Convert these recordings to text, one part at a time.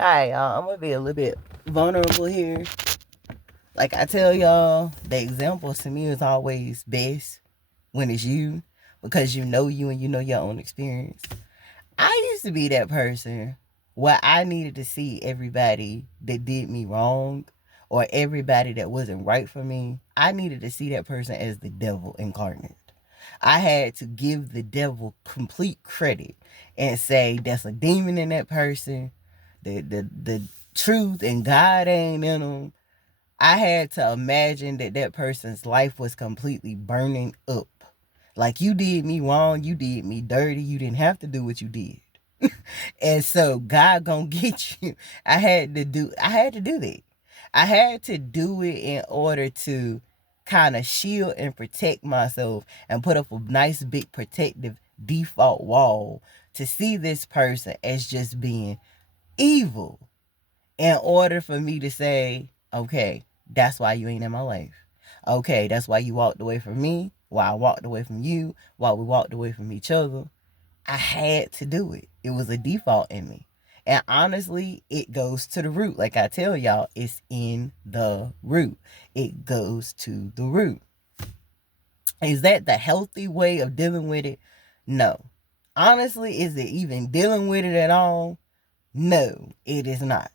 Alright, y'all, I'm gonna be a little bit vulnerable here. Like I tell y'all, the example to me is always best when it's you, because you know you and you know your own experience. I used to be that person where I needed to see everybody that did me wrong or everybody that wasn't right for me. I needed to see that person as the devil incarnate. I had to give the devil complete credit and say that's a demon in that person. The truth and God ain't in them. I had to imagine that person's life was completely burning up. Like, you did me wrong, you did me dirty, you didn't have to do what you did. And so God gonna get you. I had to do that. I had to do it in order to kind of shield and protect myself and put up a nice big protective default wall to see this person as just being evil, in order for me to say, okay, that's why you ain't in my life. Okay, that's why you walked away from me, why I walked away from you, why we walked away from each other. I had to do it. It was a default in me. And honestly, it goes to the root. Like I tell y'all, it's in the root. It goes to the root. Is that the healthy way of dealing with it? No. Honestly, is it even dealing with it at all? No, it is not.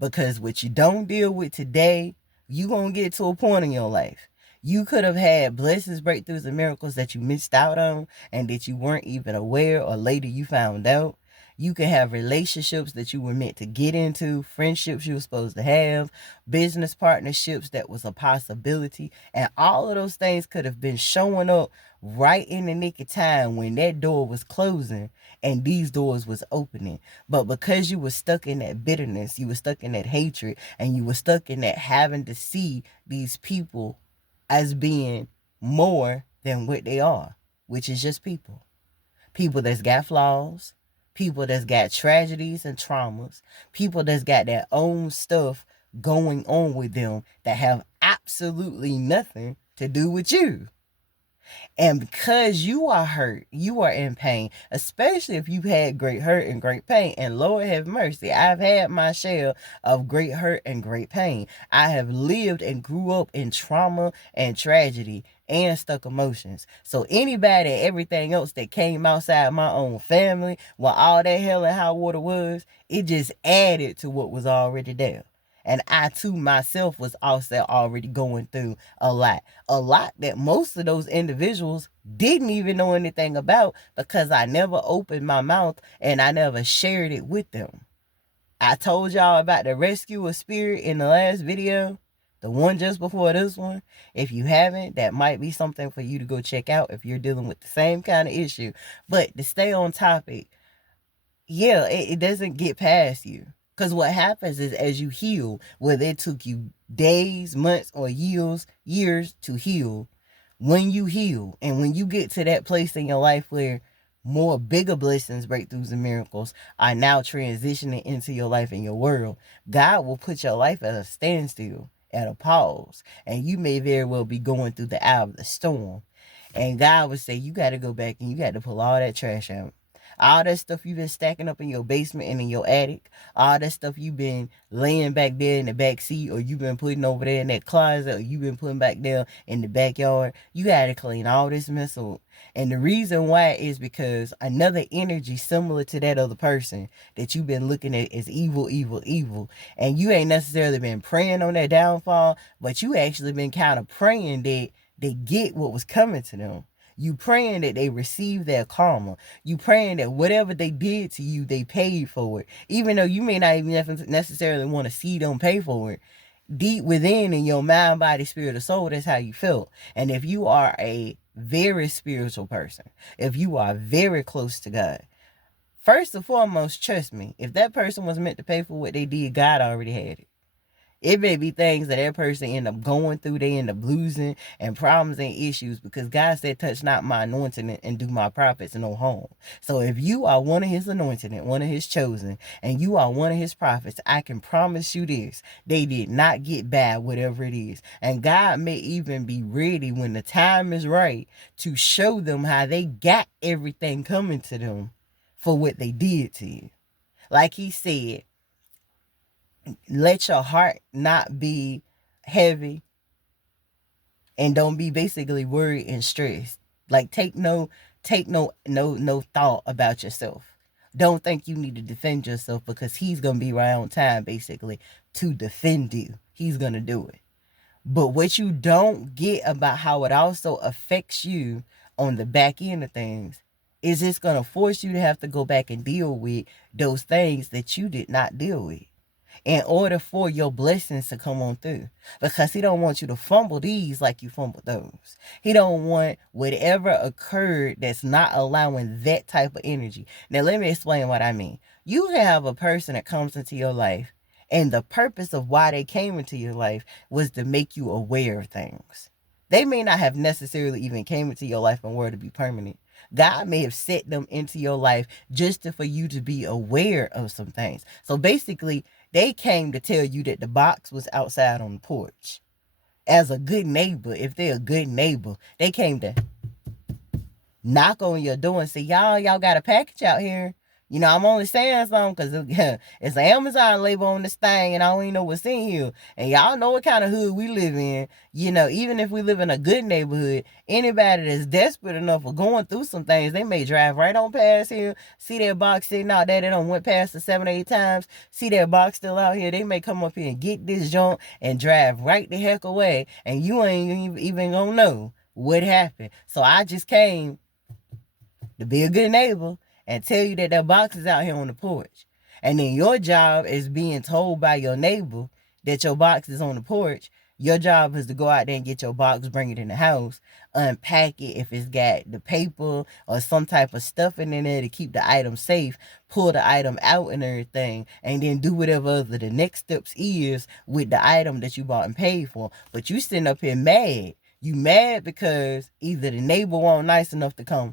Because what you don't deal with today, you going to get to a point in your life. You could have had blessings, breakthroughs, and miracles that you missed out on and that you weren't even aware, or later you found out. You could have relationships that you were meant to get into, friendships you were supposed to have, business partnerships that was a possibility. And all of those things could have been showing up right in the nick of time when that door was closing and these doors was opening. But because you were stuck in that bitterness, you were stuck in that hatred, and you were stuck in that having to see these people as being more than what they are, which is just people. People that's got flaws, people that's got tragedies and traumas, people that's got their own stuff going on with them that have absolutely nothing to do with you. And because you are hurt, you are in pain, especially if you've had great hurt and great pain. And Lord have mercy, I've had my share of great hurt and great pain. I have lived and grew up in trauma and tragedy and stuck emotions. So anybody and everything else that came outside my own family, while all that hell and high water was, it just added to what was already there. And I too myself was also already going through a lot that most of those individuals didn't even know anything about, because I never opened my mouth and I never shared it with them. I told y'all about the rescuer spirit in the last video, the one just before this one. If you haven't, that might be something for you to go check out if you're dealing with the same kind of issue. But to stay on topic, yeah, it doesn't get past you. Because what happens is, as you heal, whether it took you days, months, or years to heal, when you heal and when you get to that place in your life where more bigger blessings, breakthroughs, and miracles are now transitioning into your life and your world, God will put your life at a standstill, at a pause. And you may very well be going through the eye of the storm. And God would say, you got to go back and you got to pull all that trash out. All that stuff you've been stacking up in your basement and in your attic, all that stuff you've been laying back there in the back seat, or you've been putting over there in that closet, or you've been putting back there in the backyard, you gotta clean all this mess up. And the reason why is because another energy similar to that other person that you've been looking at as evil, evil, evil, and you ain't necessarily been praying on their downfall, but you actually been kind of praying that they get what was coming to them. You praying that they receive their karma. You praying that whatever they did to you, they paid for it. Even though you may not even necessarily want to see them pay for it. Deep within in your mind, body, spirit, or soul, that's how you feel. And if you are a very spiritual person, if you are very close to God, first and foremost, trust me, if that person was meant to pay for what they did, God already had it. It may be things that person end up going through, they end up losing, and problems and issues, because God said, touch not my anointing and do my prophets no harm. So if you are one of his anointed and one of his chosen, and you are one of his prophets, I can promise you this, they did not get bad, whatever it is. And God may even be ready when the time is right to show them how they got everything coming to them for what they did to you. Like he said, let your heart not be heavy, and don't be basically worried and stressed. Like take no thought about yourself. Don't think you need to defend yourself, because he's gonna be right on time basically to defend you. He's gonna do it. But what you don't get about how it also affects you on the back end of things is it's gonna force you to have to go back and deal with those things that you did not deal with in order for your blessings to come on through, because he don't want you to fumble these like you fumbled those. He don't want whatever occurred that's not allowing that type of energy. Now let me explain what I mean. You can have a person that comes into your life, and the purpose of why they came into your life was to make you aware of things. They may not have necessarily even came into your life and were to be permanent. God may have set them into your life just for you to be aware of some things. So basically, they came to tell you that the box was outside on the porch. As a good neighbor, if they're a good neighbor, they came to knock on your door and say, y'all got a package out here. You know, I'm only saying something because it's an Amazon label on this thing, and I don't even know what's in here. And y'all know what kind of hood we live in. You know, even if we live in a good neighborhood, anybody that's desperate enough for going through some things, they may drive right on past here, see their box sitting out there. They done went past it 7 or 8 times, see their box still out here. They may come up here and get this junk and drive right the heck away, and you ain't even gonna know what happened. So I just came to be a good neighbor and tell you that box is out here on the porch. And then your job is being told by your neighbor that your box is on the porch. Your job is to go out there and get your box, bring it in the house, unpack it if it's got the paper or some type of stuffing in there to keep the item safe, pull the item out and everything, and then do whatever other the next steps is with the item that you bought and paid for. But you sitting up here mad. You mad because either the neighbor wasn't nice enough to come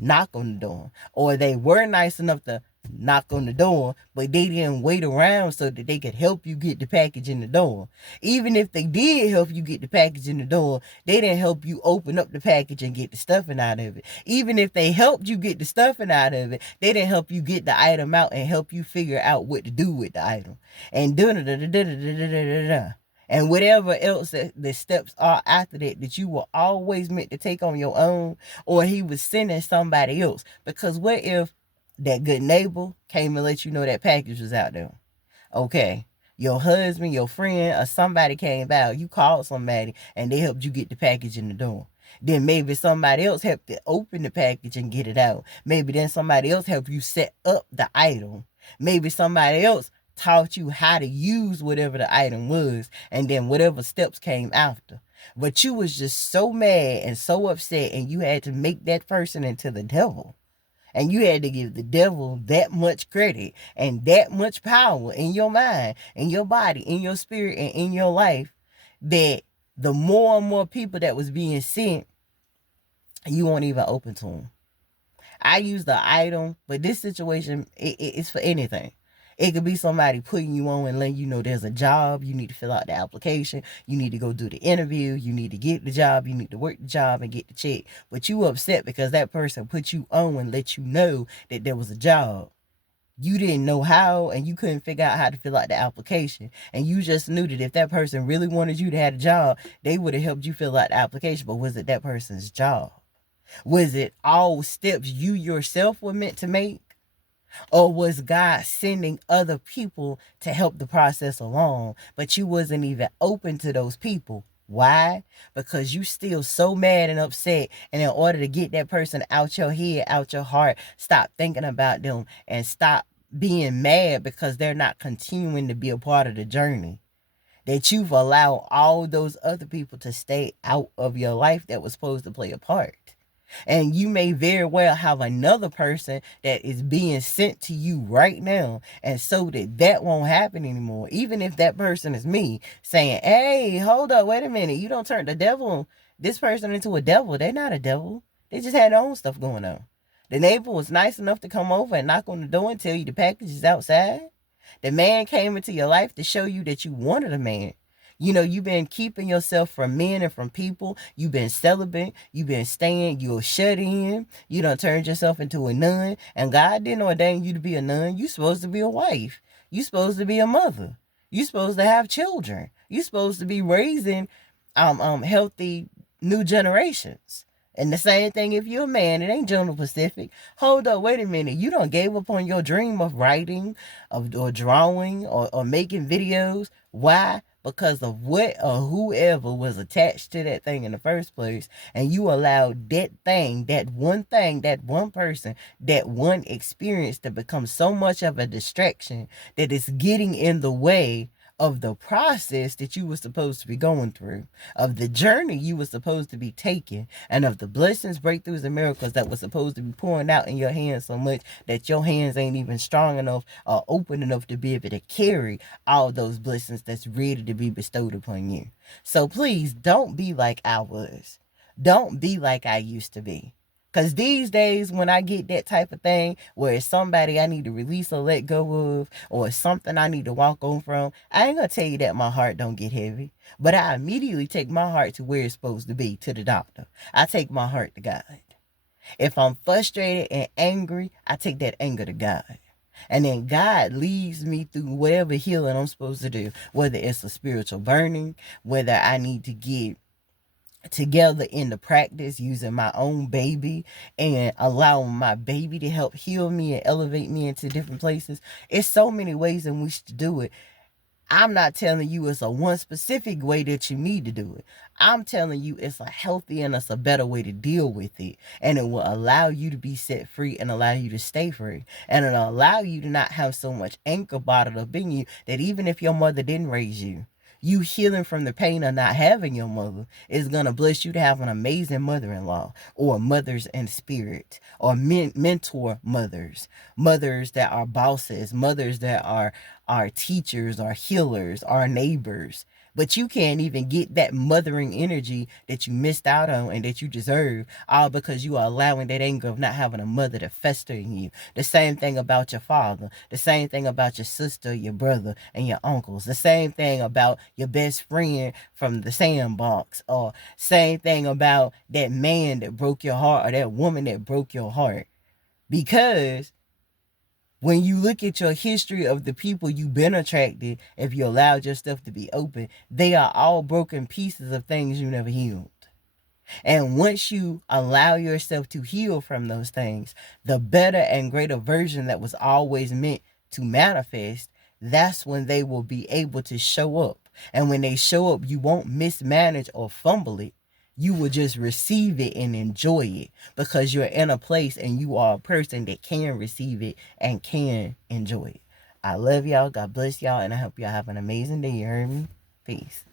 knock on the door, or they were nice enough to knock on the door, but they didn't wait around so that they could help you get the package in the door. Even if they did help you get the package in the door, they didn't help you open up the package and get the stuffing out of it. Even if they helped you get the stuffing out of it, they didn't help you get the item out and help you figure out what to do with the item. And and whatever else that the steps are after that you were always meant to take on your own, or he was sending somebody else. Because what if that good neighbor came and let you know that package was out there? Okay, your husband, your friend, or somebody came out, you called somebody and they helped you get the package in the door. Then maybe somebody else helped to open the package and get it out. Maybe then somebody else helped you set up the item. Maybe somebody else taught you how to use whatever the item was, and then whatever steps came after. But you was just so mad and so upset, and you had to make that person into the devil. And you had to give the devil that much credit and that much power in your mind, in your body, in your spirit, and in your life, that the more and more people that was being sent, you weren't even open to them. I use the item, but this situation, it's for anything. It could be somebody putting you on and letting you know there's a job. You need to fill out the application. You need to go do the interview. You need to get the job. You need to work the job and get the check. But you upset because that person put you on and let you know that there was a job. You didn't know how, and you couldn't figure out how to fill out the application. And you just knew that if that person really wanted you to have a job, they would have helped you fill out the application. But was it that person's job? Was it all steps you yourself were meant to make? Or was God sending other people to help the process along, but you wasn't even open to those people? Why? Because you still so mad and upset, and in order to get that person out your head, out your heart, stop thinking about them and stop being mad because they're not continuing to be a part of the journey. That you've allowed all those other people to stay out of your life that was supposed to play a part. And you may very well have another person that is being sent to you right now. And so that won't happen anymore. Even if that person is me saying, hey, hold up, wait a minute. You don't turn this person into a devil. They're not a devil. They just had their own stuff going on. The neighbor was nice enough to come over and knock on the door and tell you the package is outside. The man came into your life to show you that you wanted a man. You know, you've been keeping yourself from men and from people. You've been celibate. You've been staying. You're shut in. You done turned yourself into a nun. And God didn't ordain you to be a nun. You're supposed to be a wife. You're supposed to be a mother. You're supposed to have children. You're supposed to be raising healthy new generations. And the same thing if you're a man, it ain't General Pacific. Hold up, wait a minute. You done gave up on your dream of writing, or drawing, or making videos. Why? Because of what or whoever was attached to that thing in the first place. And you allowed that thing, that one person, that one experience to become so much of a distraction that it's getting in the way of the process that you were supposed to be going through, of the journey you were supposed to be taking, and of the blessings, breakthroughs, and miracles that were supposed to be pouring out in your hands so much that your hands ain't even strong enough or open enough to be able to carry all those blessings that's ready to be bestowed upon you. So please don't be like I was. Don't be like I used to be. Because these days, when I get that type of thing, where it's somebody I need to release or let go of, or it's something I need to walk on from, I ain't going to tell you that my heart don't get heavy. But I immediately take my heart to where it's supposed to be, to the doctor. I take my heart to God. If I'm frustrated and angry, I take that anger to God. And then God leads me through whatever healing I'm supposed to do, whether it's a spiritual burning, whether I need to get together in the practice using my own baby and allowing my baby to help heal me and elevate me into different places. It's so many ways in which to do it. I'm not telling you it's a one specific way that you need to do it. I'm telling you it's a healthy and it's a better way to deal with it. And it will allow you to be set free and allow you to stay free. And it'll allow you to not have so much anger bottled up in you that even if your mother didn't raise you, you healing from the pain of not having your mother is going to bless you to have an amazing mother-in-law, or mothers in spirit, or mentor mothers, mothers that are bosses, mothers that are teachers, are healers, are neighbors. But you can't even get that mothering energy that you missed out on and that you deserve, all because you are allowing that anger of not having a mother to fester in you. The same thing about your father, the same thing about your sister, your brother, and your uncles, the same thing about your best friend from the sandbox, or same thing about that man that broke your heart or that woman that broke your heart. Because when you look at your history of the people you've been attracted, if you allowed yourself to be open, they are all broken pieces of things you never healed. And once you allow yourself to heal from those things, the better and greater version that was always meant to manifest, that's when they will be able to show up. And when they show up, you won't mismanage or fumble it. You will just receive it and enjoy it, because you're in a place and you are a person that can receive it and can enjoy it. I love y'all. God bless y'all. And I hope y'all have an amazing day. You heard me? Peace.